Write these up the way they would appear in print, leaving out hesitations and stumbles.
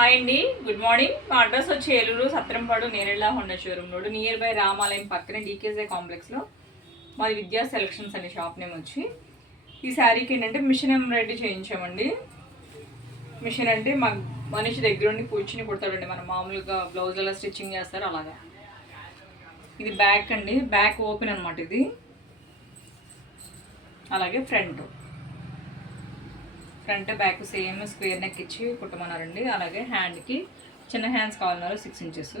Hi అండి, good morning. మా address వచ్చి Eluru Satrampadu Nerella Honda showroom road near by రామాలయం పక్కనే డీకేజే కాంప్లెక్స్లో మాది విద్యా సెలక్షన్స్ అనే షాప్ నేమ్ వచ్చి. ఈ శారీకి ఏంటంటే మిషన్ ఎంబ్రాయిడరీ చేయించామండి. మిషన్ అంటే మా మనిషి దగ్గరుండి కూర్చుని కుడతాడండి, మనం మామూలుగా బ్లౌజ్ అలా స్టిచ్చింగ్ చేస్తారు అలాగా. ఇది బ్యాక్ అండి, బ్యాక్ ఓపెన్ అనమాట ఇది. అలాగే front back same square neck ఇచ్చి కుట్టమన్నారండి. అలాగే హ్యాండ్కి చిన్న హ్యాండ్స్ కావాలన్నారు 6 ఇంచెస్.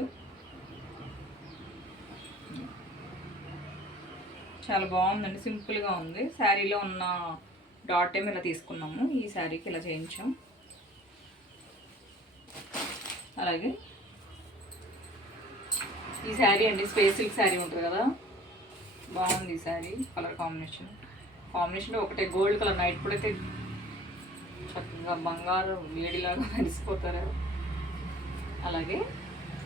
చాలా బాగుందండి, సింపుల్గా ఉంది. శారీలో ఉన్న డాట్ ఏమి ఇలా తీసుకున్నాము, ఈ శారీకి ఇలా చేయించాం. అలాగే ఈ శారీ అండి స్పేస్ సిల్క్ శారీ ఉంటుంది కదా, బాగుంది ఈ శారీ. కలర్ కాంబినేషన్ ఒకటే గోల్డ్ కలర్, నైట్ కూడా అయితే చక్కగా బంగారు వేడిలాగా మెరిసిపోతారు. అలాగే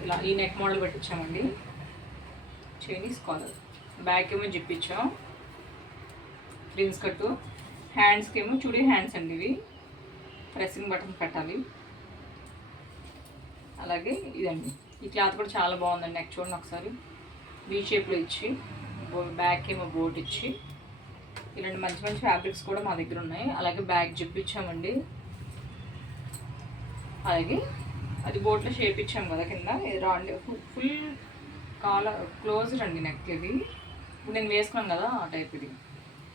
ఇలా ఈ నెక్ మోడల్ పెట్టించామండి, చైనీస్ కాలర్. బ్యాక్ ఏమో జిప్పించాం, ప్రిన్స్ కట్టు. హ్యాండ్స్కి ఏమో చుడీ హ్యాండ్స్ అండి ఇవి, ప్రెస్సింగ్ బటన్ పెట్టాలి. అలాగే ఇదండి, ఈ క్లాత్ కూడా చాలా బాగుందండి. నెక్ చూడండి ఒకసారి, వీ షేప్లో ఇచ్చి బ్యాక్ ఏమో బోట్ ఇచ్చి, ఇలాంటి మంచి మంచి ఫ్యాబ్రిక్స్ కూడా మా దగ్గర ఉన్నాయి. అలాగే బ్యాగ్ జిప్ ఇచ్చామండి. అలాగే అది బోట్లో షేప్ ఇచ్చాము కదా కింద, రాండి ఫుల్ క్లోజ్డ్ అండి నెక్ ఇది. ఇప్పుడు నేను వేసుకున్నాను కదా ఆ టైప్ ఇది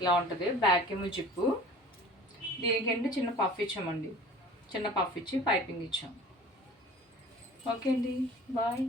ఇలా ఉంటుంది. బ్యాక్ ఏమో జిప్పు, దీనికంటే చిన్న పఫ్ ఇచ్చామండి, చిన్న పఫ్ ఇచ్చి పైపింగ్ ఇచ్చాం. ఓకే అండి, బాయ్.